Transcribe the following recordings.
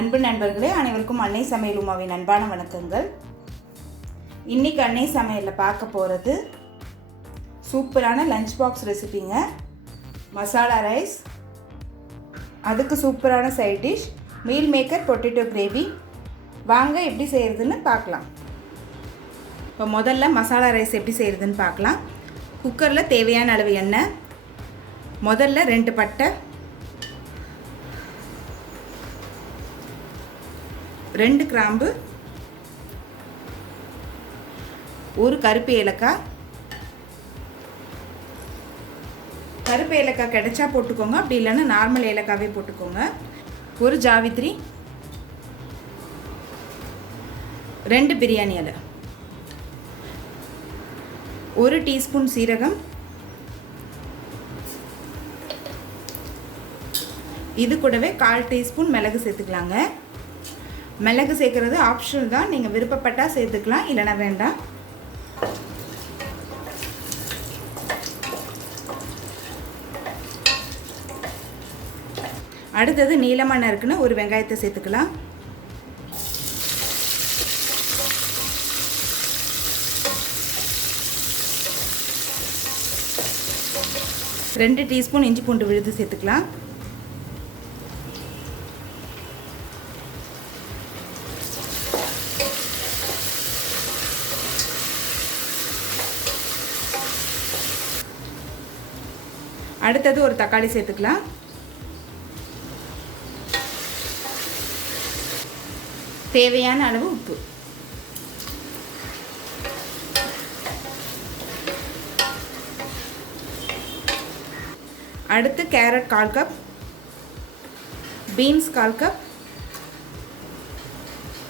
அன்பு நண்பர்களே, அனைவருக்கும் அன்னை சமையல் உமாவின் அன்பான வணக்கங்கள். இன்றைக்கி அன்னை சமையலில் பார்க்க போகிறது சூப்பரான லஞ்ச் பாக்ஸ் ரெசிபிங்க. மசாலா ரைஸ், அதுக்கு சூப்பரான side dish meal maker potato gravy. வாங்க எப்படி செய்கிறதுன்னு பார்க்கலாம். இப்போ முதல்ல மசாலா ரைஸ் எப்படி செய்கிறதுன்னு பார்க்கலாம். குக்கரில் தேவையான அளவு எண்ணெய், முதல்ல 2 பட்டை, 2 கிராம்பு, 1 கருப்பு ஏலக்காய். கருப்பு ஏலக்காய் கிடைச்சா போட்டுக்கோங்க, அப்படி இல்லைன்னா நார்மல் ஏலக்காவே போட்டுக்கோங்க. 1 ஜாவித்ரி, 2 பிரியாணி இலை, 1 டீஸ்பூன் சீரகம். இது கூடவே 1/4 டீஸ்பூன் மிளகு சேர்த்துக்கலாங்க. மிளகு சேர்க்குறது ஆப்ஷனல் தான், நீங்கள் விருப்பப்பட்டால் சேர்த்துக்கலாம், இல்லைனா வேண்டாம். அடுத்தது நீளமாக நறுக்குன்னு 1 வெங்காயத்தை சேர்த்துக்கலாம். ரெண்டு டீஸ்பூன் இஞ்சி பூண்டு விழுது சேர்த்துக்கலாம். அடுத்தது 1 தக்காளி சேர்த்துக்கலாம். தேவையான அளவு உப்பு. அடுத்து கேரட் 1/4 கப், பீன்ஸ் 1/4 கப்,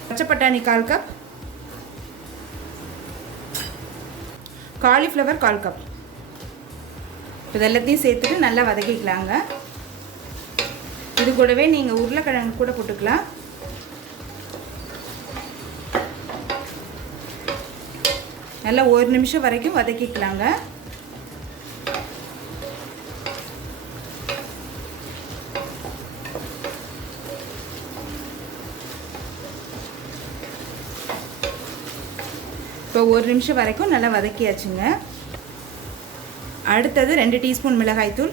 பச்சை பட்டாணி 1/4 கப், காலிஃப்ளவர் 1/4 கப். இதெல்லாத்தையும் சேர்த்துட்டு நல்லா வதக்கிக்கலாங்க. இது கூடவே நீங்கள் உருளைக்கிழங்கு கூட போட்டுக்கலாம். நல்லா 1 நிமிஷம் வரைக்கும் வதக்கிக்கலாங்க. இப்போ 1 நிமிஷம் வரைக்கும் நல்லா வதக்கியாச்சுங்க. அடுத்தது 2 டீஸ்பூன் மிளகாய்த்தூள்,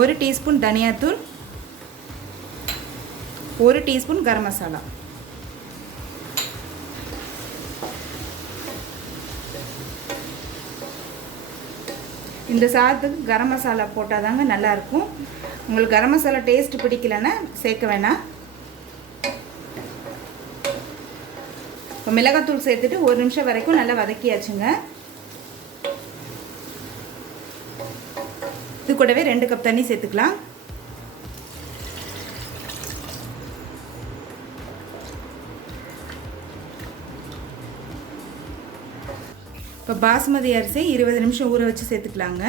1 டீஸ்பூன் தனியாத்தூள், 1 டீஸ்பூன் கரம் மசாலா. இந்த சாதத்துக்கு கரம் மசாலா போட்டால் தாங்க நல்லாயிருக்கும். உங்களுக்கு கரம் மசாலா டேஸ்ட் பிடிக்கலன்னா சேர்க்க வேணாம். இப்போ மிளகாத்தூள் சேர்த்துட்டு 1 நிமிஷம் வரைக்கும் நல்லா வதக்கியாச்சுங்க. இது கூடவே 2 கப் தண்ணி சேர்த்துக்கலாம். இப்போ பாஸ்மதி அரிசி 20 நிமிஷம் ஊற வச்சு சேர்த்துக்கலாங்க.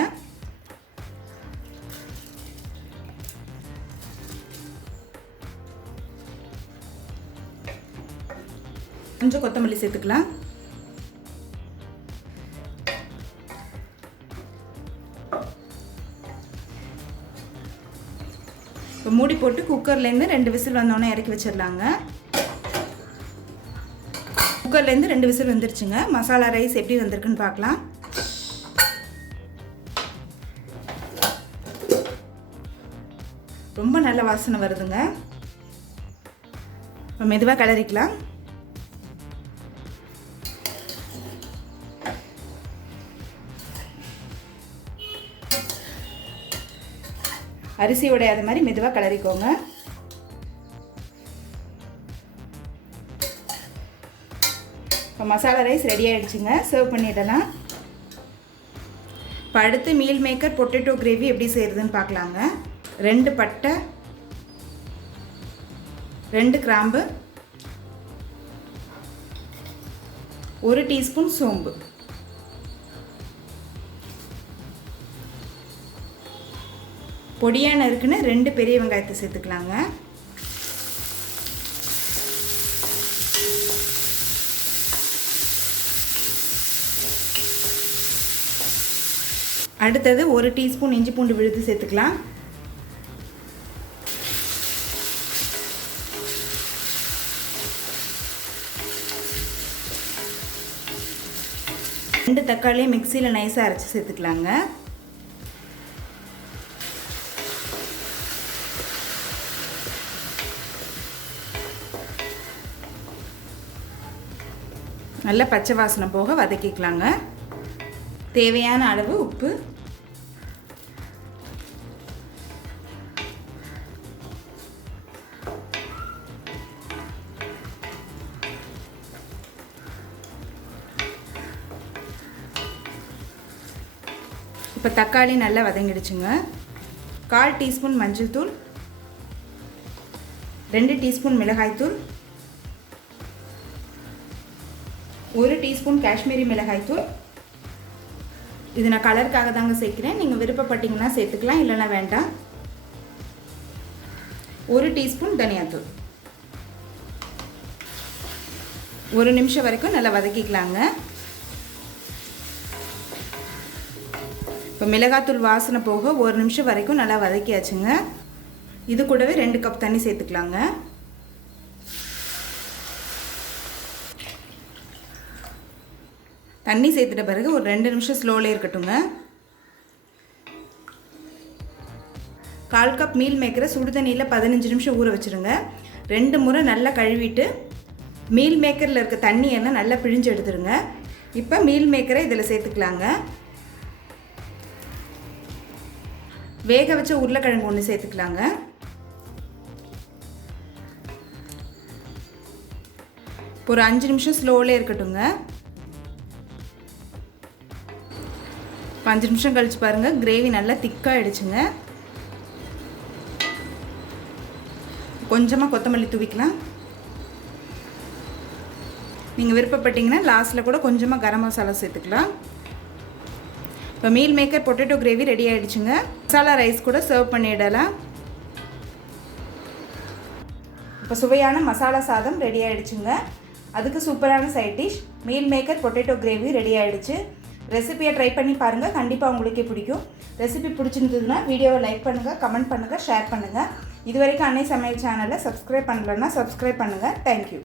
கொஞ்சம் கொத்தமல்லி சேர்த்துக்கலாம். இப்போ மூடி போட்டு குக்கர்லேருந்து 2 விசில் வந்தோடனே இறக்கி வச்சிடலாங்க. குக்கர்லேருந்து 2 விசில் வந்துருச்சுங்க. மசாலா ரைஸ் எப்படி வந்திருக்குன்னு பார்க்கலாம். ரொம்ப நல்ல வாசனை வருதுங்க. இப்போ மெதுவாக கிளறிக்கலாம். அரிசி உடையாத மாதிரி மெதுவாக கிளறிக்கோங்க. இப்போ மசாலா ரைஸ் ரெடி ஆகிடுச்சுங்க. சர்வ் பண்ணிடலாம். இப்போ அடுத்து மீல் மேக்கர் பொட்டேட்டோ கிரேவி எப்படி செய்கிறதுன்னு பார்க்கலாங்க. 2 பட்டை, 2 கிராம்பு, 1 டீஸ்பூன் சோம்பு, பொடியாக நறுக்குன்னு 2 பெரிய வெங்காயத்தை சேர்த்துக்கலாங்க. அடுத்தது 1 டீஸ்பூன் இஞ்சி பூண்டு விழுது சேர்த்துக்கலாம். 2 தக்காளியை மிக்சியில் நைஸாக அரைச்சி சேர்த்துக்கலாங்க. நல்லா பச்சை வாசனை போக வதக்கிக்கலாங்க. தேவையான அளவு உப்பு, இப்போ தக்காளி நல்லா வதங்கிடுச்சுங்க. 1/4 டீஸ்பூன் மஞ்சள் தூள், 2 டீஸ்பூன் மிளகாய்த்தூள், 1 டீஸ்பூன் காஷ்மீரி மிளகாய்த்தூள். இது நான் கலருக்காக தாங்க சேர்க்கிறேன். நீங்கள் விருப்பப்பட்டீங்கன்னா சேர்த்துக்கலாம், இல்லைன்னா வேண்டாம். 1 டீஸ்பூன் தனியாத்தூள். 1 நிமிஷம் வரைக்கும் நல்லா வதக்கிக்கலாங்க. இப்போ மிளகாத்தூள் வாசனை போக 1 நிமிஷம் வரைக்கும் நல்லா வதக்கியாச்சுங்க. இது கூடவே 2 கப் தண்ணி சேர்த்துக்கலாங்க. தண்ணி சேர்த்துட்ட பிறகு ஒரு 2 நிமிஷம் ஸ்லோலே இருக்கட்டுங்க. 1/4 கப் மீல் மேக்கரை சுடு தண்ணியில் 15 நிமிஷம் ஊற வச்சுருங்க. 2 முறை நல்லா கழுவிட்டு மீல் மேக்கரில் இருக்க தண்ணி எல்லாம் நல்லா பிழிஞ்சு எடுத்துருங்க. இப்போ மீல் மேக்கரை இதில் சேர்த்துக்கலாங்க. வேக வச்ச உருளைக்கிழங்கு 1 சேர்த்துக்கலாங்க. ஒரு 5 நிமிஷம் ஸ்லோலே இருக்கட்டுங்க. 5 நிமிஷம் கழிச்சு பாருங்கள், கிரேவி நல்லா திக்காக ஆகிடுச்சுங்க. கொஞ்சமாக கொத்தமல்லி தூவிக்கலாம். நீங்கள் விருப்பப்பட்டீங்கன்னா லாஸ்ட்டில் கூட கொஞ்சமாக கரம் மசாலா சேர்த்துக்கலாம். இப்போ meal maker potato gravy ready ஆகிடுச்சுங்க. மசாலா ரைஸ் கூட சர்வ் பண்ணிடலாம். இப்போ சுவையான மசாலா சாதம் ரெடி ஆகிடுச்சுங்க. அதுக்கு சூப்பரான side dish meal maker potato gravy ready ஆகிடுச்சு. ரெசிபியை ட்ரை பண்ணி பாருங்கள், கண்டிப்பாக உங்களுக்கே பிடிக்கும். ரெசிபி பிடிச்சிருந்ததுன்னா வீடியோவை லைக் பண்ணுங்கள், கமெண்ட் பண்ணுங்கள், ஷேர் பண்ணுங்கள். இது வரைக்கும் அன்னை சமையல் சேனலை சப்ஸ்கிரைப் பண்ணலைன்னா சப்ஸ்கிரைப் பண்ணுங்கள். தேங்க்யூ.